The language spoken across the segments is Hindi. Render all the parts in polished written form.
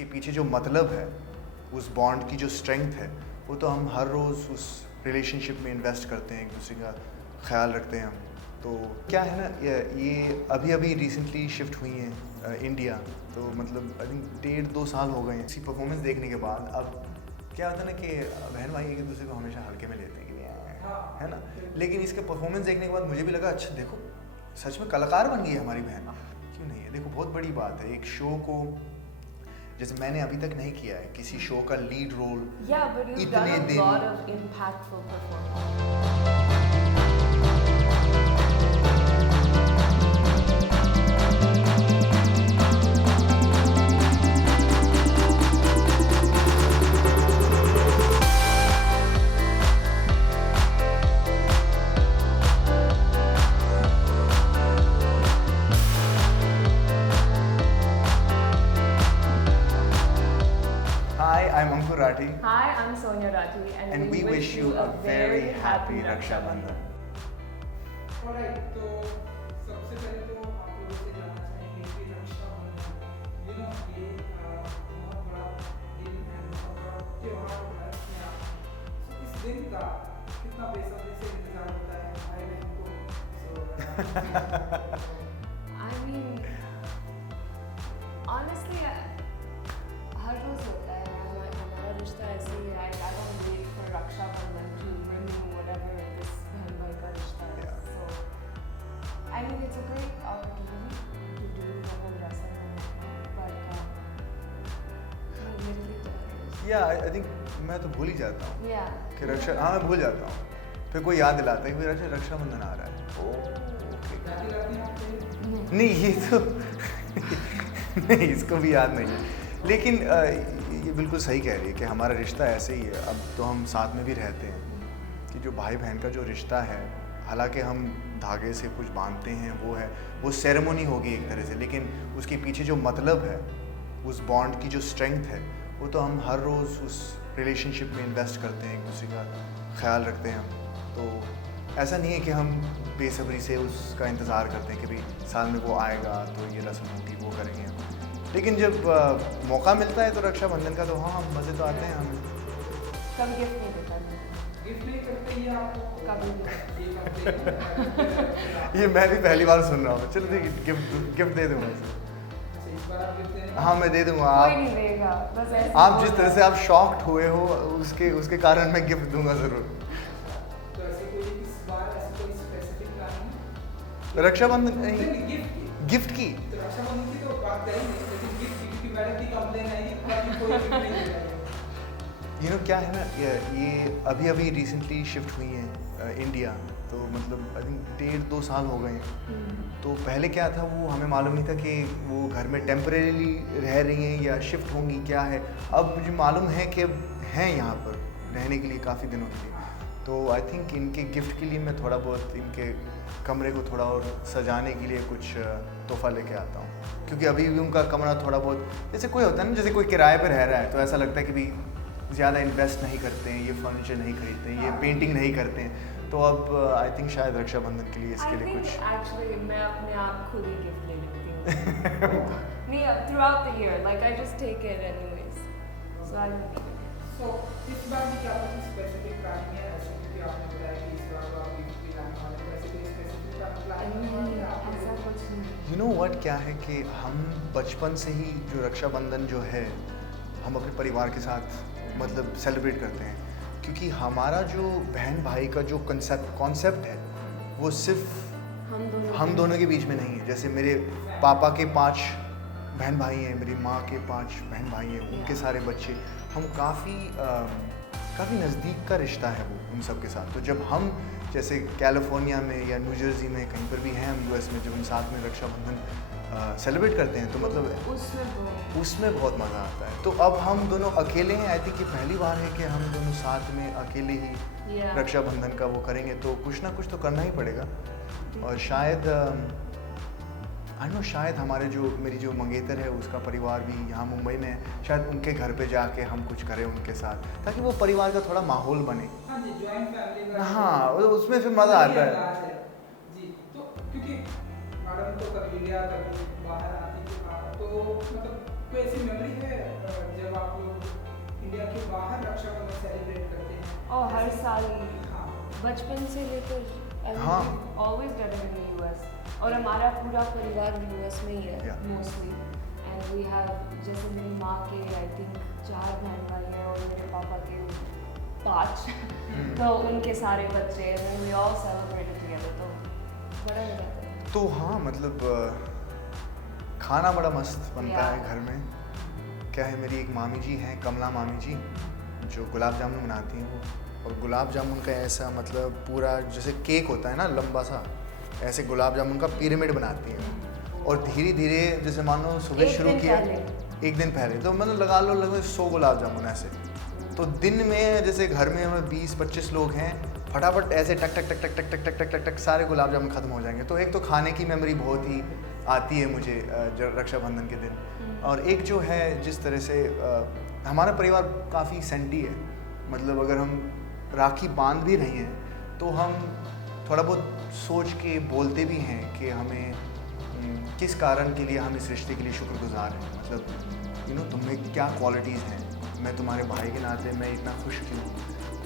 उसके पीछे जो मतलब है, उस बॉन्ड की जो स्ट्रेंथ है, वो तो हम हर रोज़ उस रिलेशनशिप में इन्वेस्ट करते हैं, एक दूसरे का ख्याल रखते हैं हम। तो क्या है ना, ये अभी अभी रिसेंटली शिफ्ट हुई हैं इंडिया, तो मतलब आई थिंक 1.5-2 साल हो गए हैं। इसी परफॉर्मेंस देखने के बाद अब क्या होता है ना कि बहन भाई एक दूसरे को हमेशा हल्के में लेते हैं कि है ना, लेकिन इसके परफॉर्मेंस देखने के बाद मुझे भी लगा अच्छा देखो सच में कलाकार बन गई है हमारी बहन, क्यों नहीं है। देखो बहुत बड़ी बात है एक शो को, जैसे मैंने अभी तक नहीं किया है किसी शो का लीड रोल इतने दिन। Hi, I'm Ankur Rathi. Hi, I'm Sonia Rathi, And we wish you a very happy Raksha Bandhan. Alright, तो सबसे पहले तो आप लोगों से जानना चाहेंगे कि रक्षा बंधन ये बहुत बड़ा दिन है, बहुत बड़ा त्योहार होता है अपने आप में। So इस दिन का कितना बेसब्री से इंतजार होता है भाई बहन को। I mean, honestly, हर रोज होता है हमारा रिश्ता ऐसे ही है. I don't wait for रक्षा बंधन to renew whatever this बहन भाई का रिश्ता है. So, I mean, it's a great opportunity to do whatever रक्षा बंधन, but मेरे लिए तो है. I think मैं तो भूल ही जाता हूँ Yeah. कि मैं भूल जाता हूँ, फिर कोई याद दिलाता है कि रक्षाबंधन आ रहा है। राती राती आप नहीं ये तो नहीं, इसको भी याद नहीं है, लेकिन ये बिल्कुल सही कह रही है कि हमारा रिश्ता ऐसे ही है। अब तो हम साथ में भी रहते हैं कि जो भाई बहन का जो रिश्ता है, हालांकि हम धागे से कुछ बांधते हैं, वो सेरेमनी होगी एक तरह से, लेकिन उसके पीछे जो मतलब है, उस बॉन्ड की जो स्ट्रेंथ है, वो तो हम हर रोज़ उस रिलेशनशिप में इन्वेस्ट करते हैं, एक दूसरे का ख्याल रखते हैं हम। तो ऐसा नहीं है कि हम बेसब्री से उसका इंतज़ार करते हैं कि भाई साल में वो आएगा तो ये रस्म होगी, वो करेंगे हम। लेकिन जब मौका मिलता है तो रक्षाबंधन का, तो हाँ मज़े तो आते हैं हमें। कभी गिफ्ट नहीं देता मैं. गिफ्ट नहीं करते ये आपको कभी नहीं. ये करते हैं। ये मैं भी पहली बार सुन रहा हूँ। चलो देखिए गिफ्ट दे दूँगा इसे। अच्छा, इस बार आप गिफ्ट देंगे? हाँ मैं दे दूँगा। कोई नहीं देगा, बस ऐसे आप जिस तरह से आप शॉक्ड हुए हो उसके कारण मैं गिफ्ट दूंगा ज़रूर। तो ऐसे कोई इस बार ऐसे कोई स्पेसिफिक प्लान रक्षाबंधन नहीं नहीं, गिफ्ट की तो रक्षाबंधन की तो बात करेंगे, लेकिन गिफ्ट की क्योंकि मैडम की कंप्लेन है कि कोई गिफ्ट नहीं दे रहा है। क्या है ना, ये अभी अभी रिसेंटली शिफ्ट हुई हैं इंडिया, तो मतलब आई थिंक 1.5-2 साल हो गए हैं। तो पहले क्या था, वो हमें मालूम नहीं था कि वो घर में टेम्परेरी रह रही हैं या शिफ्ट होंगी, क्या है। अब मुझे मालूम है कि हैं यहाँ पर रहने के लिए काफ़ी दिनों के लिए। तो आई थिंक इनके गिफ्ट के लिए मैं थोड़ा बहुत इनके कमरे को थोड़ा और सजाने के लिए कुछ तोहफा लेके आता हूँ, क्योंकि अभी भी उनका कमरा थोड़ा बहुत, जैसे कोई होता है ना, जैसे कोई किराए पे रह रहा है, तो ऐसा लगता है कि भाई ज़्यादा इन्वेस्ट नहीं करते हैं, ये फर्नीचर नहीं खरीदते हैं, ये पेंटिंग नहीं करते हैं। तो अब आई थिंक शायद रक्षाबंधन के लिए इसके लिए कुछ एक्चुअली मैं अपने आप खुद ही गिफ्ट ले लेती हूँ. नहीं, throughout the year like I just take it anyways, so I don't need it. So इस बार भी क्या कुछ स्पेसिफिक प्लानिंग है, ऐसे क्योंकि आपने बताया कि इस बार तो आप गिफ्ट भी लाने वाले हैं, ऐसे कोई स्पेसिफिक प्लानिंग है ऐसा कुछ नहीं. यू नो व्हाट, क्या है कि हम बचपन से ही जो रक्षाबंधन जो है, हम अपने परिवार के साथ मतलब सेलिब्रेट करते हैं, क्योंकि हमारा जो बहन भाई का जो कॉन्सेप्ट है, वो सिर्फ हम दोनों के बीच में नहीं है। जैसे मेरे पापा के 5 बहन भाई हैं, मेरी माँ के 5 बहन भाई हैं, उनके सारे बच्चे, हम काफ़ी नज़दीक का रिश्ता है वो उन सब के साथ। तो जब हम जैसे कैलिफोर्निया में या न्यू जर्सी में कहीं पर भी हैं हम यूएस में, जब हम साथ में रक्षाबंधन सेलिब्रेट करते हैं, तो मतलब उसमें बहुत मज़ा आता है। तो अब हम दोनों अकेले हैं, आई थिंक ये पहली बार है कि हम दोनों साथ में अकेले ही रक्षाबंधन का वो करेंगे, तो कुछ ना कुछ तो करना ही पड़ेगा। और शायद शायद हमारे मेरी जो मंगेतर है उसका परिवार भी यहाँ मुंबई में है, शायद उनके घर पे जाके हम कुछ करें उनके साथ, ताकि वो परिवार का थोड़ा माहौल बने। हाँ जी, जॉइंट फैमिली का। हाँ, उसमें फिर मज़ा आता है जी। तो क्योंकि मैडम तो कभी इंडिया कभी बाहर आती थी, तो मतलब कोई ऐसी मेमोरी है और हर साल ही बचपन से लेकर हाँ। Always done in the US और हमारा पूरा परिवार यूएस में ही है Yeah. Mostly and we have जैसे मेरी माँ के आई थिंक 4 बहन भाई हैं और मेरे पापा के 5 तो उनके सारे बच्चे and we all celebrate together तो बड़ा मजा आता है। तो हाँ मतलब खाना बड़ा मस्त बनता है Yeah. घर में। क्या है, मेरी एक मामी जी हैं, कमला मामी जी, जो गुलाब जामुन बनाती हैं वो। और गुलाब जामुन का ऐसा मतलब पूरा जैसे केक होता है ना लंबा सा, ऐसे गुलाब जामुन का पिरामिड बनाती हैं। और धीरे धीरे जैसे मान लो सुबह एक शुरू दिन किया, पहले। एक दिन पहले तो मतलब लगा लो लगभग 100 गुलाब जामुन ऐसे। तो दिन में जैसे घर में हम 20-25 लोग हैं, फटाफट ऐसे टक टक टक टक टक टक टक टक टक टक सारे गुलाब जामुन ख़त्म हो जाएंगे। तो एक तो खाने की मेमोरी बहुत ही आती है मुझे रक्षाबंधन के दिन। और एक जो है जिस तरह से हमारा परिवार काफ़ी सेंटी है, मतलब अगर हम राखी बांध भी रही हैं तो हम थोड़ा बहुत सोच के बोलते भी हैं कि हमें किस कारण के लिए हम इस रिश्ते के लिए शुक्रगुजार हैं। मतलब यू नो तुम में क्या क्वालिटीज़ हैं, मैं तुम्हारे भाई के नाते मैं इतना खुश क्यों।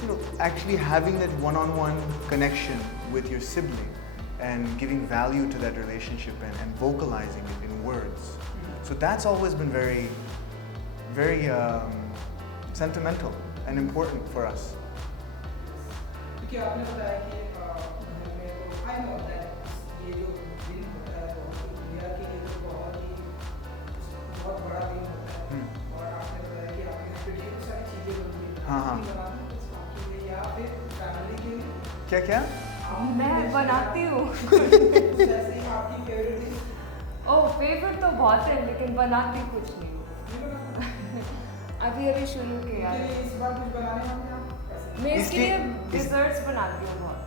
You know actually having that one-on-one connection with your sibling and giving value to that relationship and vocalizing it in words. So that's always been very, very sentimental and important for us. क्योंकि आपने बताया कि घर में तो आई नो दैट ये जो दिन होता है वो इंडिया के लिए तो बहुत बड़ा दिन होता है। और आपने बताया कि आपके यहाँ पे ढेर सारी चीज़ें बनती हैं। हाँ, हाँ। आप भी बनाते हो कुछ आपके लिए या फिर फैमिली के लिए? क्या क्या? आप मैं बनाती हूँ। जैसे ही आपकी फेवरेट डिश ओह फेवरेट तो बहुत है लेकिन बनाती कुछ नहीं हूँ। नहीं बनाते? अभी अभी शुरू किया उनके है। लिए इस बार कुछ बनाने वाले हैं आप? ऐसे? मैं इसके लिए इस- डिजर्ट्स बनाती हूँ बहुत।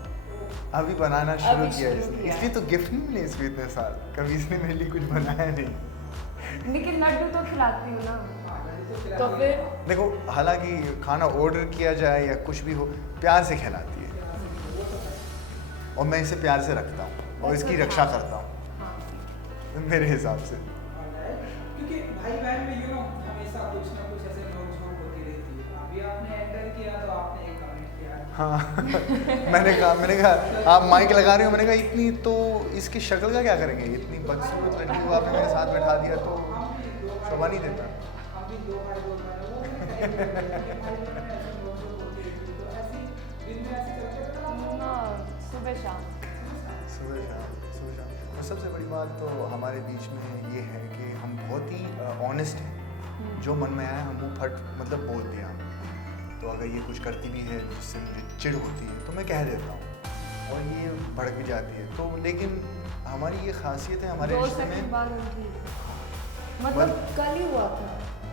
अभी बनाना शुरू अभी किया शुरू इसने, किया। इसलिए तो गिफ्ट नहीं मिले इसको इतने साल, कभी इसने मेरे लिए कुछ बनाया नहीं। लेकिन लड्डू तो खिलाती हूँ ना। हाँ, लड्डू तो खिला तो दिए। फिर देखो हालांकि खाना ऑर्डर किया जाए या कुछ भी हो, प्यार से खिलाती है वो तो है। और मैं इसे प्यार से रखता हूँ और इसकी रक्षा करता हूँ हाँ। मेरे हिसाब से। क्योंकि भाई बहन में यू नो हमेशा कुछ ना कुछ ऐसे नोक-झोंक होती रहती है। अभी आपने एंटर किया तो आपने एक कमेंट किया। हाँ मैंने कहा आप माइक लगा रहे हो, मैंने कहा इतनी तो इसकी शक्ल का क्या करेंगे, इतनी बदसूरत लड़की को आपने मेरे साथ बैठा दिया तो हम भी दो भाई शोभा नहीं देता। हम भी दो भाई वो मैंने कहीं भाई बहन में ऐसे नोक-झोंक होती रहती है। तो ऐसी दिन में ऐसे चलते रहता है ना सुबह शाम। सुबह शाम। और सबसे बड़ी बात तो हमारे बीच में ये है कि हम बहुत ही ऑनेस्ट हैं, जो मन में आया हम वो फट मतलब बोल दिया हमने। तो अगर ये कुछ करती भी है जिससे मुझे चिढ़ होती है तो मैं कह देता हूँ और ये भड़क भी जाती है। तो लेकिन हमारी ये खासियत है हमारे 2 रिश्ते सेकंड में। बाद उनकी मतलब कल ही हुआ था।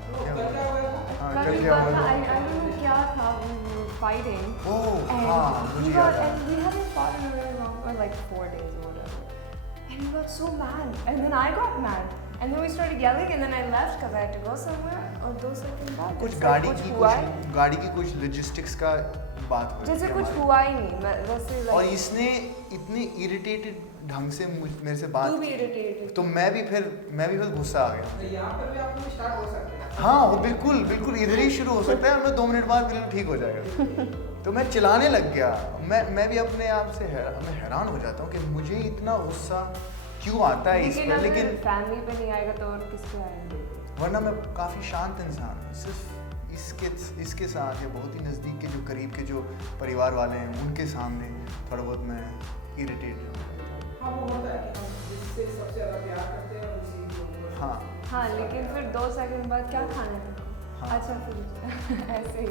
तो कल क्या हुआ था? हाँ, कल कल ही क्या हुआ हुआ था। था? I don't know क्या था, we were fighting oh and हाँ we मुझे got याद है। and we haven't fought in a very long for like 4 days or whatever and we got so mad and then I got mad and then we started yelling and then I left because I had to go somewhere और 2 सेकंड बाद कुछ it's गाड़ी like, की हुआ है? गाड़ी की कुछ लॉजिस्टिक्स का बात हो रही जैसे थी कुछ हमारी। हुआ ही नहीं मैं वैसे और like इसने इतने इरिटेटेड ढंग से मेरे से बात तू भी की, irritated तो मैं भी फिर गुस्सा आ गया। तो यहाँ पर भी आप लोग स्टार्ट हो सकते हैं। हाँ वो बिल्कुल इधर ही शुरू हो सकता है और मैं 2 मिनट बाद बिल्कुल ठीक हो जाएगा। तो मैं चिल्लाने लग गया। मैं भी अपने आप से मैं हैरान हो जाता हूँ कि मुझे इतना गुस्सा क्यों आता है इस पर। लेकिन फैमिली पे नहीं आएगा तो और किस पे आएगा? वरना मैं काफ़ी शांत इंसान हूँ, सिर्फ इसके साथ या बहुत ही नज़दीक के जो करीब के जो परिवार वाले हैं उनके सामने थोड़ा बहुत मैं इरिटेट हूँ। हाँ वो होता है कि हम जिससे सबसे ज़्यादा प्यार करते हैं उसी को हाँ हाँ लेकिन फिर 2 सेकंड बाद क्या खाना है तुमको? हाँ। अच्छा फिर ऐसे ही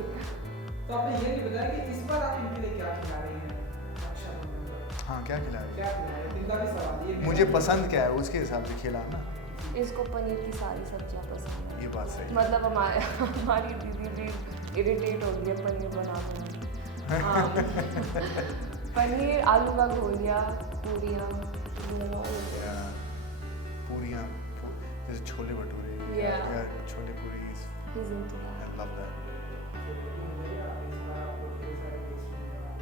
तो आपने ये नहीं बताया कि इस बार आप इनके लिए क्या खिला रही हैं रक्षाबंधन पर? हाँ क्या खिलाए, क्या खिला रही हैं? इनका भी सवाल ये मुझे पसंद क्या है उसके हिसाब से खिलाना। इसको पनीर की सारी सब्जियां पसंद है। ये बात सही है। मतलब हमारी दीदी भी इरिटेट हो गई है पनीर बनाने में। पनीर आलू का गोलिया पूरियाँ या पूरियाँ जैसे छोले भटूरे Yeah. या छोले पूरी। I love that.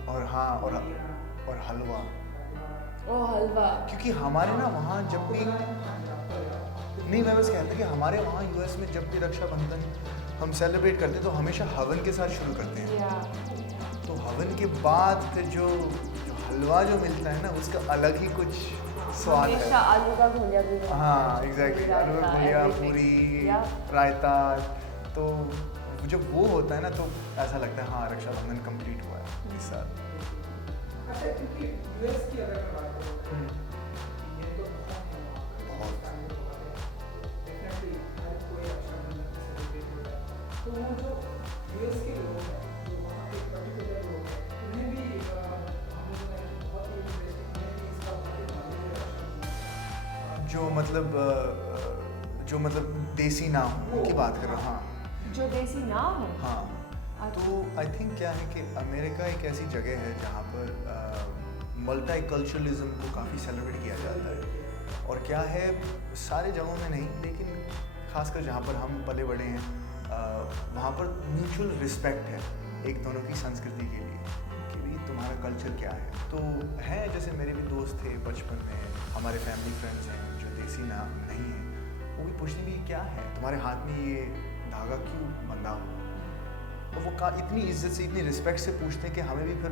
और हाँ और हलवा, ओ हलवा क्योंकि हमारे ना वहाँ जब भी नहीं मैं बस कहता कि हमारे वहाँ यूएस में जब भी रक्षाबंधन हम सेलिब्रेट करते हैं तो हमेशा हवन के साथ शुरू करते हैं। या तो तो हवन के बाद फिर जो हलवा जो मिलता है ना, उसका अलग ही कुछ स्वाद हमेशा है। आलू का घोलिया भी बनता हाँ है, एग्जैक्टली, पूरी आलू का रायता, भुजिया, everything. पूरी, Yeah. रायता। तो जब वो होता है ना तो ऐसा लगता है हाँ रक्षाबंधन कंप्लीट हुआ है इस साल। अच्छा, क्योंकि यूएस की अगर मैं बात करूँ तो ये तो बहुत है डेफिनेटली हर कोई रक्षाबंधन सेलिब्रेट होता है। तो वो जो यूएस के लोग हैं, जो वहाँ के पर्टिकुलर लोग हैं, उन्हें भी हम लोगों ने बहुत ही इंटरेस्टिंग, उन्हें भी इसका बहुत ही नॉलेज है रक्षाबंधन। जो मतलब देसी ना हो उनकी बात कर रहा हूँ। जो देसी ना हो। हाँ हाँ, तो आई थिंक क्या है कि अमेरिका एक ऐसी जगह है जहाँ पर मल्टीकल्चरलिज्म को काफ़ी सेलिब्रेट किया जाता है। और क्या है, सारे जगहों में नहीं लेकिन खासकर जहाँ पर हम पले बड़े हैं वहाँ पर म्यूचुअल रिस्पेक्ट है एक दोनों की संस्कृति के लिए कि भाई तुम्हारा कल्चर क्या है। तो है जैसे मेरे भी दोस्त थे बचपन में, हमारे फैमिली फ्रेंड्स हैं जो देसी ना नहीं है, वो भी पूछते भी क्या है तुम्हारे हाथ में ये धागा क्यों बंधा हुआ। तो वो इतनी इज्जत से, इतनी रिस्पेक्ट से पूछते हैं कि हमें भी फिर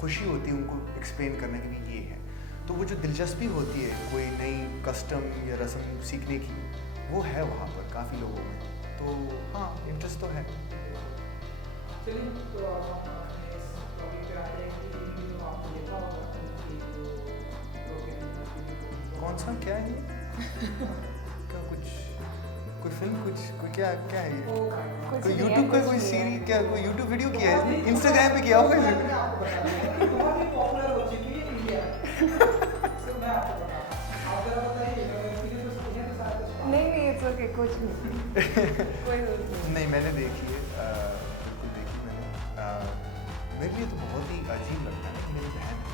खुशी होती है उनको एक्सप्लेन करने की भी ये है। तो वो जो दिलचस्पी होती है कोई नई कस्टम या रस्म सीखने की, वो है वहाँ पर काफ़ी लोगों में। तो हाँ, इंटरेस्ट तो है। चलिए, तो अब हम अपने इस टॉपिक पे आते हैं कि इन दिनों आपने देखा होगा कि जो लोग कौन सा क्या है ये? क्या कुछ कोई फिल्म, कोई क्या है ये? कुछ कोई नहीं है, यूट्यूब का कुछ कोई नहीं है। सीरीज, क्या कोई यूट्यूब वीडियो किया है, इंस्टाग्राम पे किया होगा मैं इसे? आपको बता दूं, बहुत ही पॉपुलर हो चुकी है इंडिया में। सो मैं आपको बताता हूँ, आप जरा बताइए, अगर किसी को सुनिए तो शायद तो नहीं इट्स ओके, कुछ नहीं। कोई नहीं। नहीं, मैंने देखी है, बिल्कुल देखी मैंने। मेरे लिए तो बहुत ही अजीब लगता है ना कि मेरी बहन है,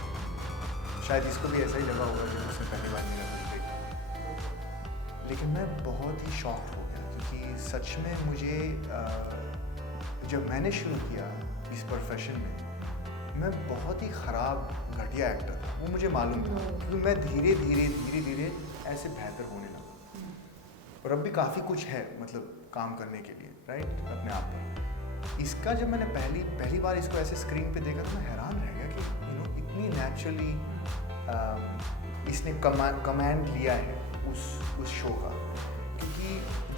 शायद इसको भी ऐसा ही लगा होगा जब उसने पहली बार मेरा कुछ देखा। लेकिन मैं बहुत ही शॉक्ड हो गया क्योंकि सच में मुझे जब मैंने शुरू किया इस प्रोफेशन में, मैं बहुत ही ख़राब घटिया एक्टर था, वो मुझे मालूम था। क्योंकि मैं धीरे धीरे ऐसे बेहतर होने लगा और अब भी काफ़ी कुछ है मतलब काम करने के लिए, राइट, अपने आप में। इसका जब मैंने पहली बार इसको ऐसे स्क्रीन पे देखा तो मैं हैरान रह गया कि इतनी नेचुरली इसने कमांड लिया है उस शो का। क्योंकि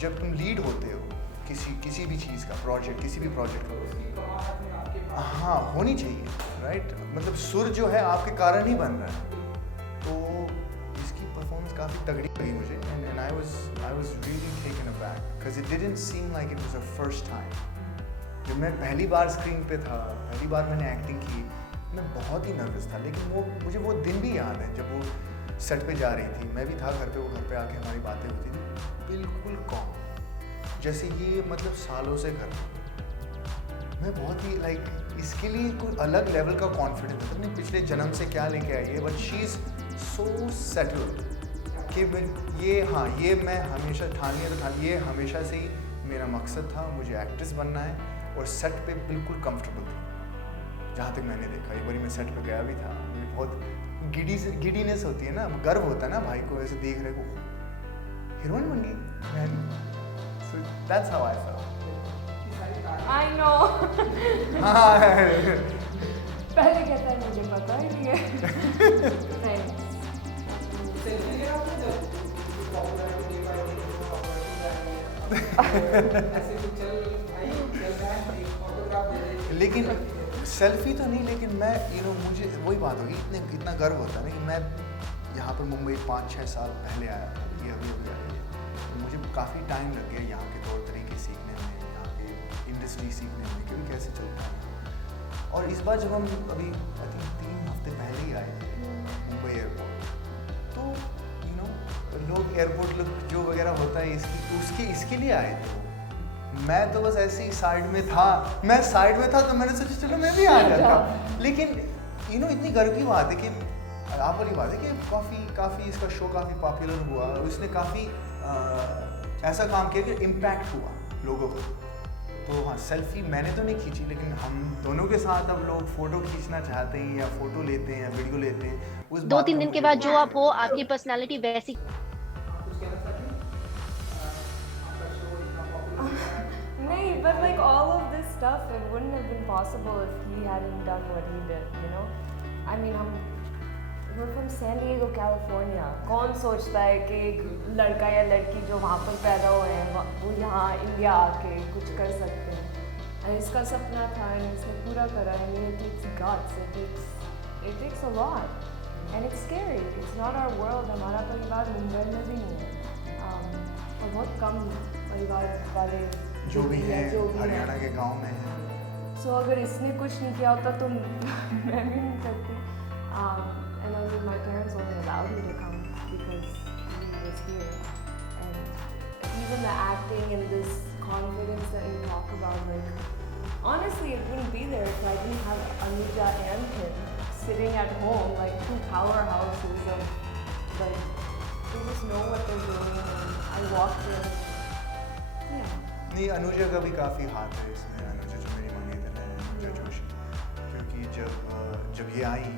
जब तुम लीड होते हो किसी भी चीज़ का प्रोजेक्ट, किसी भी प्रोजेक्ट का, उसकी कमांड में आपके पास हाँ होनी चाहिए, राइट, मतलब सुर जो है आपके कारण ही बन रहा है। तो इसकी परफॉर्मेंस काफ़ी तगड़ी लगी मुझे and I was really taken aback because it didn't seem like it was a first time. जब मैं पहली बार स्क्रीन पे था, पहली बार मैंने एक्टिंग की, मैं बहुत ही नर्वस था। लेकिन मुझे वो दिन भी याद है जब वो सेट पे जा रही थी, मैं भी था घर पे, वो घर पे आके हमारी बातें होती थी, बिल्कुल कॉम, जैसे ये मतलब सालों से घर पे। मैं बहुत ही लाइक इसके लिए कोई अलग लेवल का कॉन्फिडेंस है, नहीं पिछले जन्म से क्या लेके आई है, but she is so settled कि ये मैं हमेशा ये हमेशा से ही मेरा मकसद था, मुझे एक्ट्रेस बनना है और सेट पे बिल्कुल कंफर्टेबल थी। जहाँ तक मैंने देखा, एक बार मैं सेट पे गया भी था, मुझे बहुत गिडीनेस होती है ना, गर्व होता है ना भाई को ऐसे देख रहे को, हीरोइन बन गई। So that's how I felt. I know. हाँ पहले कहता है मुझे पता ही नहीं है। Thanks. सेल्फी लिया आपने जब पॉपुलैरिटी देखा है, पॉपुलैरिटी ऐसे कुछ चल रहा है, फोटोग्राफ दे दे। लेकिन सेल्फी तो नहीं, लेकिन मैं मुझे वही बात होगी, इतना गर्व होता है ना कि मैं यहाँ पर मुंबई 5-6 साल पहले आया था, ये अभी आया है। तो मुझे काफ़ी टाइम लग गया यहाँ के तौर तरीके सीखने में, यहाँ के इंडस्ट्री सीखने में कि कैसे चलता है। और इस बार जब हम अभी आई थिंक 3 हफ्ते पहले ही आए थे मुंबई एयरपोर्ट, तो लोग एयरपोर्ट लुक जो वगैरह होता है इसके लिए आए थे। मैं तो बस ऐसे ही साइड में था, तो मैंने सोचा चलो मैं भी आ जाता। लेकिन इतनी गर्व की बात है कि आप वाली बात है कि काफ़ी इसका शो काफ़ी पॉपुलर हुआ और इसने काफ़ी ऐसा काम किया कि इम्पैक्ट हुआ लोगों को। तो हाँ, सेल्फी मैंने तो नहीं खींची, लेकिन हम दोनों के साथ अब लोग फ़ोटो खींचना चाहते हैं या फ़ोटो लेते हैं या वीडियो लेते हैं। उस 2-3 दिन के बाद जो आप हो, आपकी पर्सनालिटी वैसी आप कुछ कहना चाहते हैं? आपका शो इतना पॉपुलर है। नहीं, but like all of this stuff, it wouldn't have been possible if he hadn't done what he did, you know. I mean, we're from San Diego, California. कौन सोचता है कि एक लड़का या लड़की जो वहाँ पर पैदा हुए हैं वो यहाँ इंडिया आके कुछ कर सकते हैं? And इसका सपना था and इसने पूरा करा. I mean, it takes guts. It takes a lot. And it's scary. It's not our world. हमारा परिवार मुंबई में भी नहीं है. और बहुत कम परिवार वाले जो भी है जो भी हरियाणा हैं. के गांव में है. So अगर इसने कुछ नहीं किया होता तो मैं भी नहीं करती. And I mean, my parents only allowed me to come because he was here. And even the acting and this confidence that you talk about, like, honestly, it wouldn't be there if I didn't have Anuja and him sitting at home, like two powerhouses of, like, they just know what they're doing. And I walked in. Yeah. नहीं, अनुजा का भी काफ़ी हाथ है इसमें. अनुजा जो मेरी मंगेतर है, अनुजा जोशी, क्योंकि जब ये आई,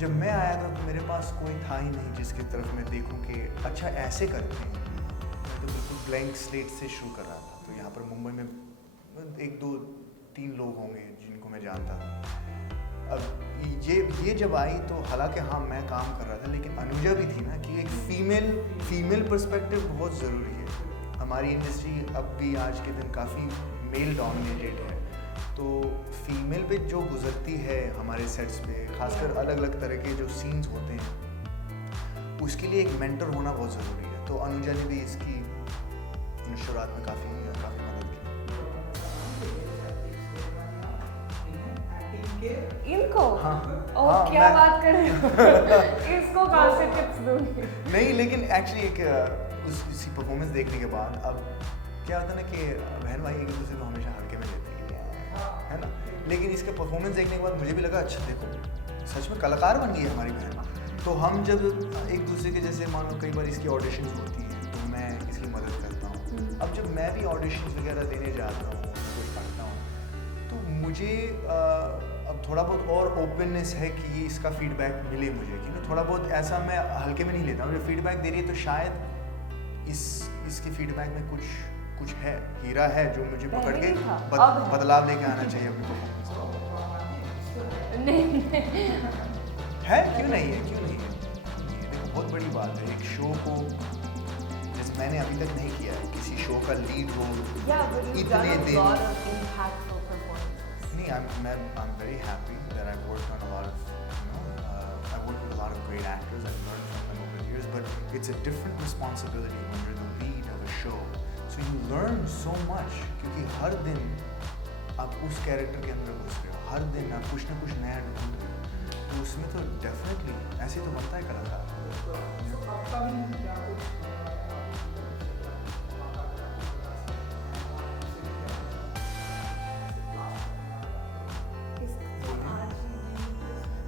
जब मैं आया था तो मेरे पास कोई था ही नहीं जिसकी तरफ मैं देखूं कि अच्छा ऐसे करते हैं. मैं तो बिल्कुल ब्लैंक स्लेट से शुरू कर रहा था. तो यहाँ पर मुंबई में 1 2 3 लोग होंगे जिनको मैं जानता था. अब ये जब आई तो हालांकि हाँ मैं काम कर रहा था, लेकिन अनुजा भी थी ना कि एक फीमेल पर्सपेक्टिव बहुत ज़रूरी है. हमारी इंडस्ट्री अब भी आज के दिन काफ़ी मेल डोमिनेटेड है. तो फीमेल पे जो गुजरती है हमारे सेट्स पे, खासकर अलग अलग तरह के जो सीन्स होते हैं, उसके लिए एक मेंटर होना बहुत ज़रूरी है. तो अनुजा ने भी इसकी शुरुआत में काफ़ी मदद की. इनको? हाँ. ओह, हाँ, क्या बात कर रहे हो? इसको कहाँ से टिप्स दूँगी? नहीं, लेकिन एक्चुअली एक उसी परफॉर्मेंस देखने के बाद अब क्या होता है ना कि बहन भाई एक दूसरे को हमेशा हल्के में लेते हैं, है ना. लेकिन इसका परफॉर्मेंस देखने के बाद मुझे भी लगा अच्छा देखो सच में कलाकार बन गई है हमारी बहन. तो हम जब एक दूसरे के जैसे मान लो कई बार इसकी ऑडिशंस होती हैं तो मैं इसकी मदद करता हूँ. अब जब मैं भी ऑडिशंस वगैरह देने जाता हूँ, कुछ पढ़ता हूँ, तो मुझे अब थोड़ा बहुत और ओपननेस है कि ये इसका फीडबैक मिले मुझे, क्योंकि थोड़ा बहुत ऐसा मैं हल्के में नहीं लेता हूँ. जब फीडबैक दे रही है तो शायद इसके फीडबैक में कुछ है, हीरा है जो मुझे पकड़ के बदलाव लेके आना चाहिए अपनी परफॉर्मेंस में. नहीं है, क्यों नहीं है. ये देखो बहुत बड़ी बात है. एक शो को जैसे मैंने अभी तक नहीं किया है, किसी शो का लीड रोल इतने दिन. नहीं, I'm very happy that I've worked on a lot of, I've worked with a lot of great actors. I've learned from them over the years, but it's a different responsibility when you're the lead of a show. So you learn so much, क्योंकि हर दिन आप उस कैरेक्टर के अंदर घुस रहे हो, हर दिन आप कुछ ना कुछ नया ढूंढ रहे हो. तो उसमें तो डेफिनेटली ऐसे तो बनता है कलाकार.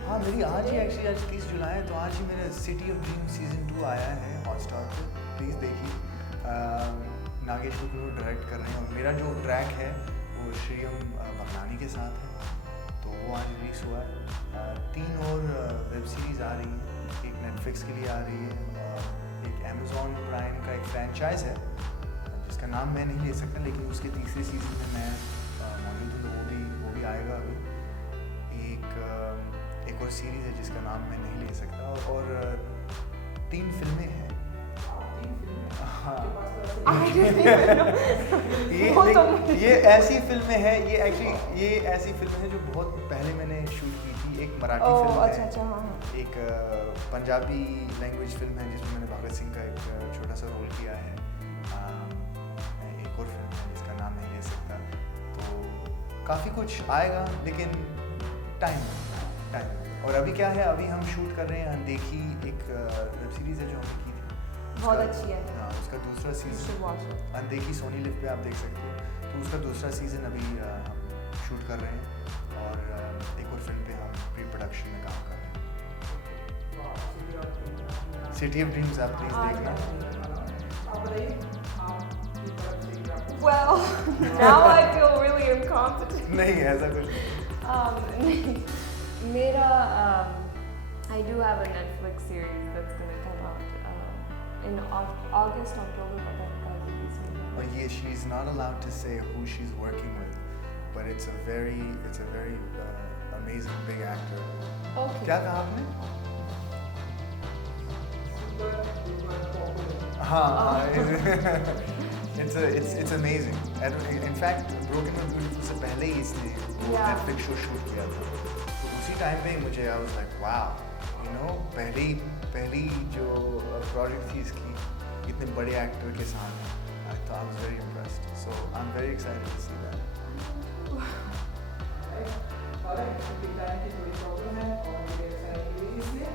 हाँ, मेरी आज ही एक्चुअली आज 30 जुलाई है, तो आज ही मेरा सिटी ऑफ ड्रीम सीज़न 2 आया है हॉटस्टार पे. प्लीज़ देखिए. नागेश मुकुंद डायरेक्ट कर रहे हैं और मेरा जो ट्रैक है वो श्रीयम भगनानी के साथ है. तो वो आज रिलीज़ हुआ है. 3 और वेब सीरीज़ आ रही हैं. एक नेटफ्लिक्स के लिए आ रही है, एक अमेज़ॉन प्राइम का एक फ्रेंचाइज है जिसका नाम मैं नहीं ले सकता, लेकिन उसके तीसरे सीज़न में मैं मौजूद हूँ, तो वो भी आएगा अभी. एक और सीरीज़ है जिसका नाम मैं नहीं ले सकता, और 3 फिल्में हैं. हाँ. ये ऐसी फिल्में हैं, ये ऐसी फिल्में हैं जो बहुत पहले मैंने शूट की थी. एक मराठी फिल्म है, अच्छा. एक पंजाबी लैंग्वेज फिल्म है जिसमें मैंने भगत सिंह का एक छोटा सा रोल किया है. एक और फिल्म है जिसका नाम नहीं ले सकता. तो काफ़ी कुछ आएगा, लेकिन टाइम. और अभी क्या है, अभी हम शूट कर रहे हैं अनदेखी, एक वेब सीरीज़ है जो हमने की थी, बहुत अच्छी है. हाँ, उसका दूसरा सीज़न अनदेखी सोनी लिव पे आप देख सकते हो. तो उसका दूसरा सीज़न अभी हम शूट कर रहे हैं, और एक और फिल्म पे हम प्री प्रोडक्शन में काम कर रहे हैं. सिटी ऑफ ड्रीम्स आप प्लीज़ देखना. Well, now I feel really incompetent. नहीं, ऐसा कुछ नहीं. मेरा I do have a Netflix series that's going to come out in August, October, पता नहीं कब release होगा. और ये she is not allowed to say who she's working with. but it's a very amazing big actor. Okay. क्या कहा आपने? super duper popular. हाँ it's amazing. And in fact Broken But Beautiful से पहले ही इसने वो Yeah. Netflix शो शूट किया था. तो उसी टाइम पे ही मुझे I was like wow, you know, पहली जो प्रोजेक्ट थी इसकी इतने बड़े एक्टर के साथ. I was very impressed. So I'm very excited to see that. Alright, क्योंकि टाइम की थोड़ी प्रॉब्लम है और मुझे एक्साइट हुई इसलिए